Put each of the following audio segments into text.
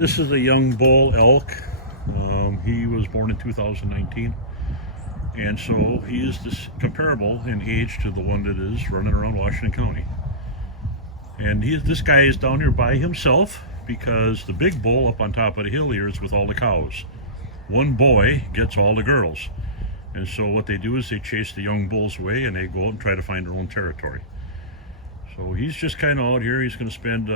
This is a young bull elk. He was born in 2019, and so he is comparable in age to the one that is running around Washington County. And this guy is down here by himself because the big bull up on top of the hill here is with all the cows. One boy gets all the girls. And so what they do is they chase the young bulls away and they go out and try to find their own territory. So he's just kind of out here. He's going to spend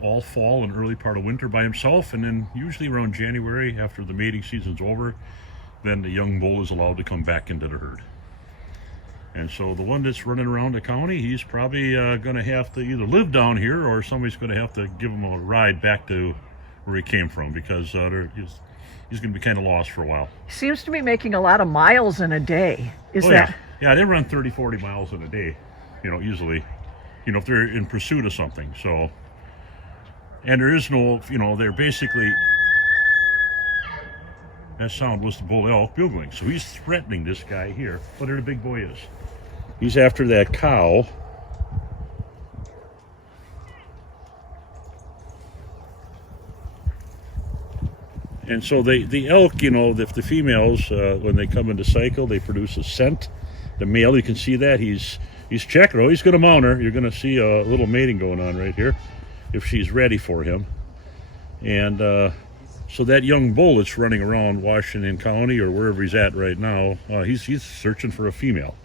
all fall and early part of winter by himself, and then usually around January, after the mating season's over, then the young bull is allowed to come back into the herd. And so the one that's running around the county, he's probably going to have to either live down here or somebody's going to have to give him a ride back to where he came from, because he's going to be kind of lost for a while. He seems to be making a lot of miles in a day. Yeah, they run 30-40 miles in a day, easily. If they're in pursuit of something. So, and there is no, they're basically, that sound was the bull elk bugling. So he's threatening this guy here. Whatever the big boy is, he's after that cow. And so the elk, if the females, when they come into cycle, they produce a scent. The male, you can see that he's checking. Oh, he's going to mount her. You're going to see a little mating going on right here if she's ready for him. And so that young bull that's running around Washington County or wherever he's at right now, he's searching for a female.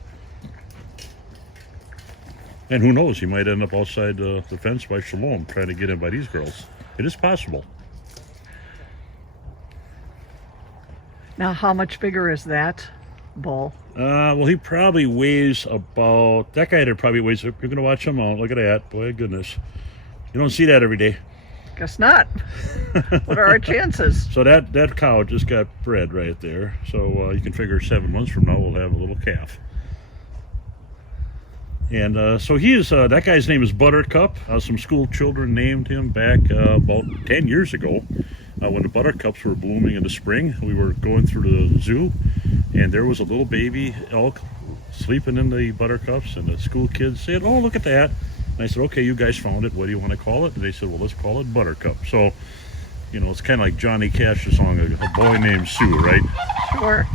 And who knows, he might end up outside the fence by Shalom trying to get in by these girls. It is possible. Now, how much bigger is that bull? Well, he probably weighs about, that guy there probably weighs, you're going to watch him out. Look at that. Boy, goodness. You don't see that every day. Guess not. What are our chances? So that cow just got bred right there. So you can figure 7 months from now we'll have a little calf. And so he is, that guy's name is Buttercup. Some school children named him back about 10 years ago. When the buttercups were blooming in the spring, we were going through the zoo, and there was a little baby elk sleeping in the buttercups, and the school kids said, "Oh, look at that." And I said, "Okay, you guys found it. What do you want to call it?" And they said, "Well, let's call it Buttercup." So, it's kind of like Johnny Cash's song, "A Boy Named Sue," right? Sure.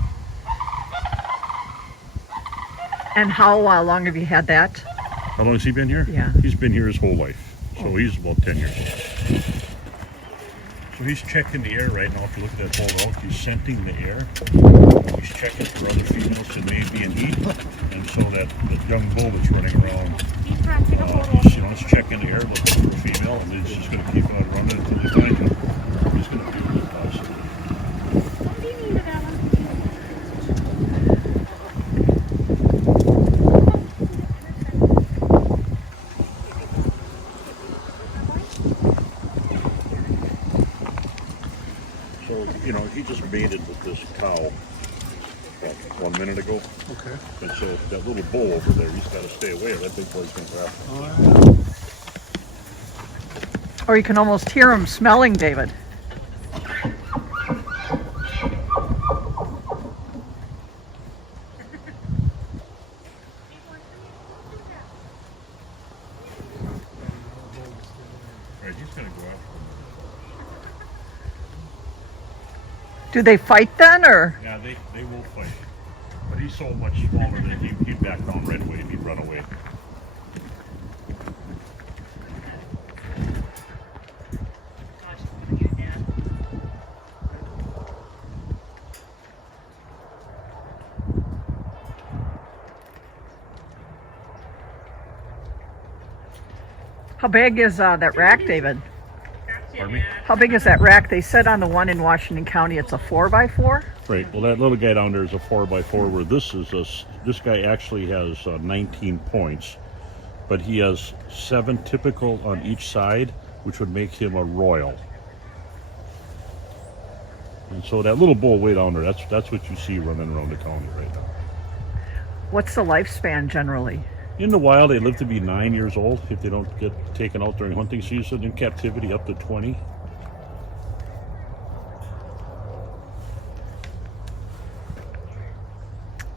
And how long have you had that? How long has he been here? Yeah. He's been here his whole life. So he's about 10 years old. So he's checking the air right now. If you look at that bull elk, he's scenting the air. He's checking for other females that may be in heat. And so that young bull that's running around, he's checking the air, looking for a female, and he's just going to keep on running until he finds her. He's going to do this possibly. So, he just mated with this cow about 1 minute ago. Okay. And so that little bull over there, he's got to stay away or that big boy's going to grab him. Or you can almost hear him smelling, David. Right, he's going to go after him. Do they fight then, or? Yeah, they will fight. But he's so much smaller that he'd back down right away and he'd run away. How big is that rack, David? Pardon me? How big is that rack? They said on the one in Washington County it's a 4x4. Right. Well, that little guy down there is a 4x4. Where this guy actually has 19 points, but he has 7 typical on each side, which would make him a royal. And so that little bull way down there, that's what you see running around the county right now. What's the lifespan generally? In the wild, they live to be 9 years old if they don't get taken out during hunting season. In captivity, up to 20.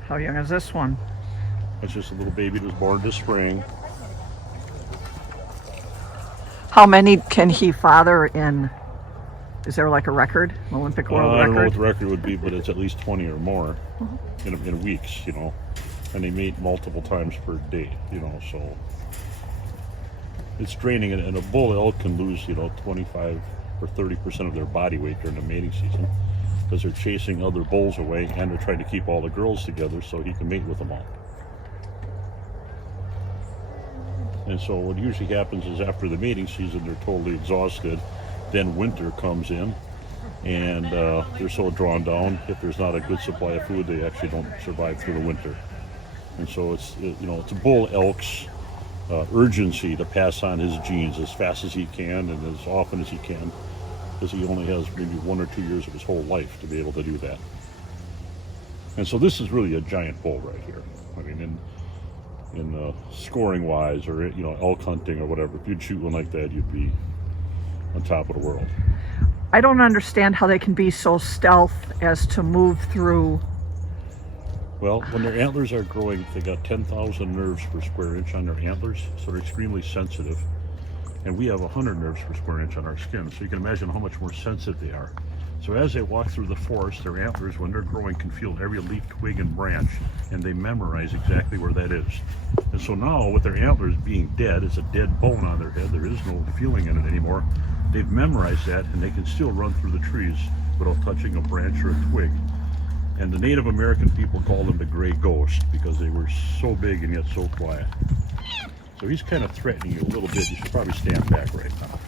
How young is this one? That's just a little baby that was born this spring. How many can he father in Is there like a record, Olympic world I don't know what record? the record would be, but it's at least 20 or more in weeks, you know. And they mate multiple times per day, you know, so it's draining. And a bull elk can lose, you know, 25 or 30% of their body weight during the mating season because they're chasing other bulls away and they're trying to keep all the girls together so he can mate with them all. And so what usually happens is after the mating season, they're totally exhausted. Then winter comes in, and they're so drawn down. If there's not a good supply of food, they actually don't survive through the winter. And so it's it's a bull elk's urgency to pass on his genes as fast as he can and as often as he can, because he only has maybe 1 or 2 years of his whole life to be able to do that. And so this is really a giant bull right here. I mean, in scoring wise, or elk hunting or whatever, if you'd shoot one like that, you'd be on top of the world. I don't understand how they can be so stealth as to move through. Well, when their antlers are growing, they got 10,000 nerves per square inch on their antlers, so they're extremely sensitive. And we have 100 nerves per square inch on our skin, so you can imagine how much more sensitive they are. So as they walk through the forest, their antlers, when they're growing, can feel every leaf, twig, and branch, and they memorize exactly where that is. And so now, with their antlers being dead, it's a dead bone on their head, there is no feeling in it anymore, they've memorized that, and they can still run through the trees without touching a branch or a twig. And the Native American people call them the gray ghost, because they were so big and yet so quiet. So he's kind of threatening you a little bit. You should probably stand back right now,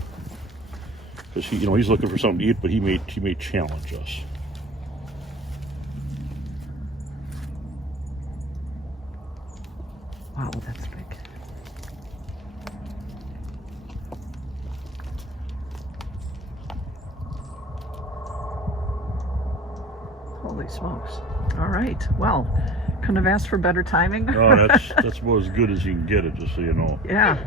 because he's looking for something to eat, but he may challenge us. Wow, that's big. Holy smokes. All right. Well, couldn't have asked for better timing. Oh, that's about as good as you can get it, just so you know. Yeah.